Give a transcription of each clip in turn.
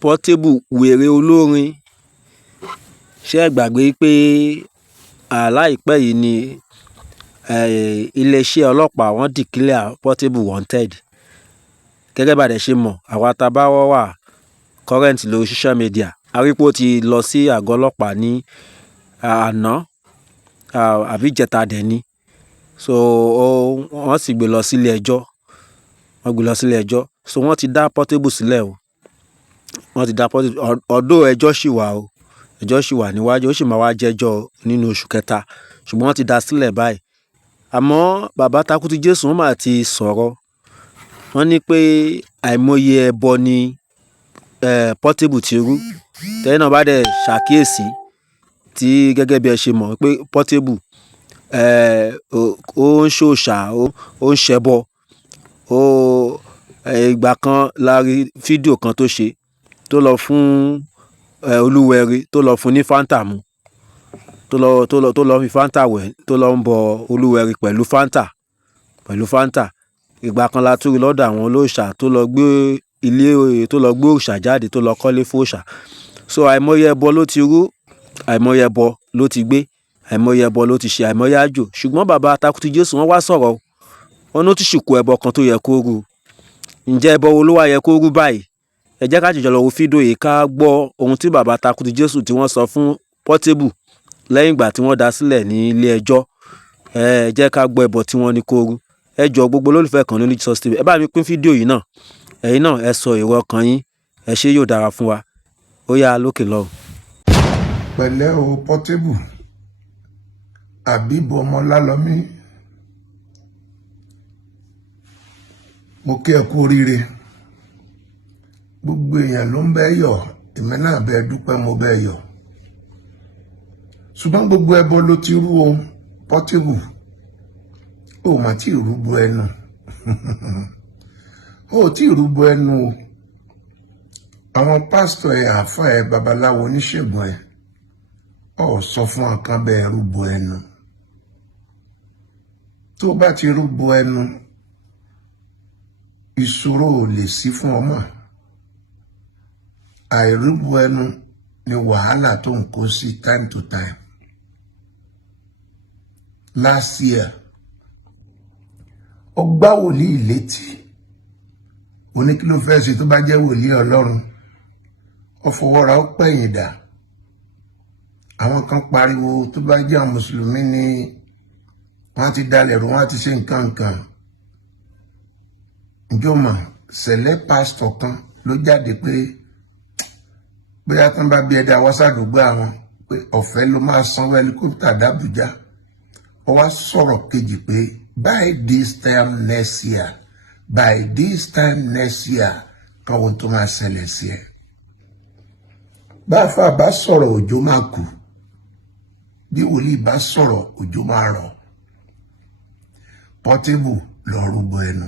Portable wèrè olórin. Ṣé ẹ gbàgbé pé láìpẹ́ yìí ni iléeṣẹ́ ọlọ́pàá wọ́n declare Portable wanted. Gẹ́gẹ́ bá dẹ̀ ṣe mọ̀, àwa tá bá wà current lórí social media, a rí pé ó ti lọ sí àgọ́ ọlọ́pàá ní àná àbí ìjẹta dẹ̀ ni. So wọ́n sì gbé lọ sílé ẹjọ́. So wọ́n ti dá Portable sílẹ̀ o. Wọ́n ti dá Portable, ọ̀dọ̀ ẹjọ́ ṣì wà o. Ẹjọ́ ṣì wà níwájú, ó sì máa wá jẹ́jọ́ nínú oṣù kẹta. Ṣùgbọ́n wọ́n ti dá sílẹ̀ báyìí. Àmọ́ bàbá Taku ti Jesu wọ́n máa ti sọ̀rọ̀. Wọ́n ní pé àìmọye ẹbọ ni Portable ti rú. Tẹ́yìn náà bá dẹ̀ ṣàkíyèsí tí gẹ́gẹ́ bí ẹ ṣe mọ̀ pé Portable ó ń ṣòṣà, ó ń ṣẹbọ. Ìgbà kan la rí fídíò kan tó ṣe tó lọ fún olúwẹ̀rí, tó lọ fún ní Fanta mu, tó lọ fi Fanta wẹ̀, tó lọ ń bọ olúwẹ̀rí pẹ̀lú Fanta. Ìgbà kan la tún rí lọ́dọ̀ àwọn olóòṣà tó lọ gbé òòṣà jáde, tó lọ kọ́lé fún òòṣà. So àìmọye ẹbọ ló ti rú, àìmọye ẹbọ ló ti gbé, àìmọye ẹbọ ló ti ṣe, àìmọye àjò. Ṣùgbọ́n bàbá Taku ti Jesu wọ́n wá sọ̀rọ̀. Wọ́n ní ó ti ṣìkò ẹbọ kan tó yẹ kó rú. Ǹjẹ́ ẹbọ wo ló wá yẹ kó rú báyìí? Ẹ jẹ́ ká jìjọ lọ wo fídíò yìí ká gbọ́ ohun tí bàbá Taku ti Jesu tí wọ́n sọ fún Portable lẹ́yìn ìgbà tí wọ́n dá sílẹ̀ ní ilé ẹjọ́. Ẹ jẹ́ ká gbọ́ ẹbọ tí wọ́n ní kó rú. Ẹ jọ gbogbo olólùfẹ́ kan ní Jesus TV, ẹ bá mi pín fídíò yìí náà. Ẹ̀yin náà ẹ sọ èrò ọkàn yín, ẹ ṣé yóò dára fún wa. Ó yá lókè lọ. Pẹ̀lẹ́ o Portable, Àbíbù ọmọ Lálọ́mí, mo kí ẹ kú oríire. Gbogbo èèyàn ló ń bẹ́ yọ̀, èmi náà bẹ́ dúpẹ́, mo bẹ́ yọ̀. Ṣùgbọ́n gbogbo ẹbọ ló ti rú o Portable, ó mà tí rúbọ ẹnu. Ó tí rúbọ ẹnu o. Àwọn pásítọ̀ ẹ, àfáà ẹ, babaláwo, oníṣègùn ẹ, ó sọ fún ọkàn bẹ́ẹ̀ rúbọ ẹnu. Tó bá ti rúbọ ẹnu, ìṣòro ò lè sí fún ọmọ. Àìrúbọ ẹnu ni wàhálà tó ń kó sí time to time. Last year, ó gbá wòlíì létí. Ó ní kí ló fẹ́ ṣe tó bá jẹ́ wòlíì Ọlọ́run. Ó fọwọ́ra, ó pẹ̀yìn dà. Àwọn kan pariwo tó bá jẹ́ àwọn mùsùlùmí ni wọ́n ti dalẹ̀ rú, wọ́n ti ṣe nǹkan. Njọ́mọ̀ sẹ̀lẹ̀ pásítọ̀ kan ló jáde pé bóyá tán bá bí ẹ̀dá wá sàdúgbò àwọn pé ọ̀fẹ́ ló máa sanwó helicopter d'Abuja. Ó wá sọ̀rọ̀ kejì pé by this time next year káwọn tó máa ṣẹlẹ̀ sí ẹ. Báfà bá sọ̀rọ̀ òjò máa kù, bí wòlíì bá sọ̀rọ̀ òjò máa rọ̀. Portable lọ rúbọ ẹnu.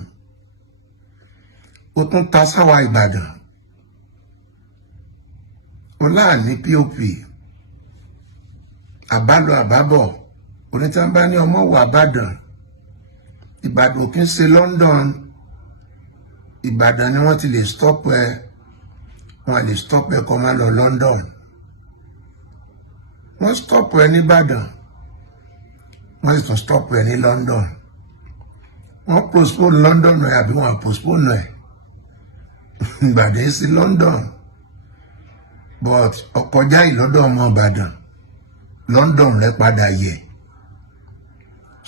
Ó tún ta sáwà Ìbàdàn. Ó láàní POP. Àbálọ àbábọ̀. Onítàmbá ní ọmọ wà Ìbàdàn. Ìbàdàn kì í ṣe London. Ìbàdàn ni wọ́n ti lè stop ẹ. Wọ́n lè stop ẹ kó má lọ London. Wọ́n stop ẹ ní Ìbàdàn. Wọ́n sì tún stop ẹ ní London. Wọ́n postpone London ẹ àbí wọ́n postpone ẹ. Ìbàdàn sí London. But ọkọjá ìlọ́dọ̀ ọmọ Ìbàdàn. London rẹ padà yẹ.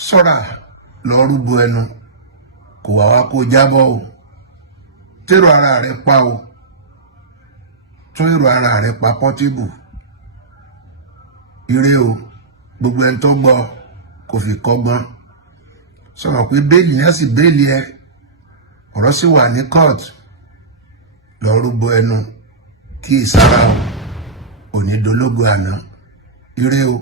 Sọ́ra lọ rúbọ ẹnu. Kò wá wá kó jábọ́ o. Tèrò ara rẹ pa o. Tún èrò ara rẹ pa Portable. Ire o. Gbogbo ẹni tó gbọ́ kò fi kọ́gbọ́n. Sọ̀rọ̀ pé bẹ́ẹ̀lì yẹn sì bẹ́ẹ̀lì ẹ. Ọ̀rọ̀ sì wà ní court. Lọ rúbọ ẹnu kí ìsára o. Òní dológo àná. Ire o.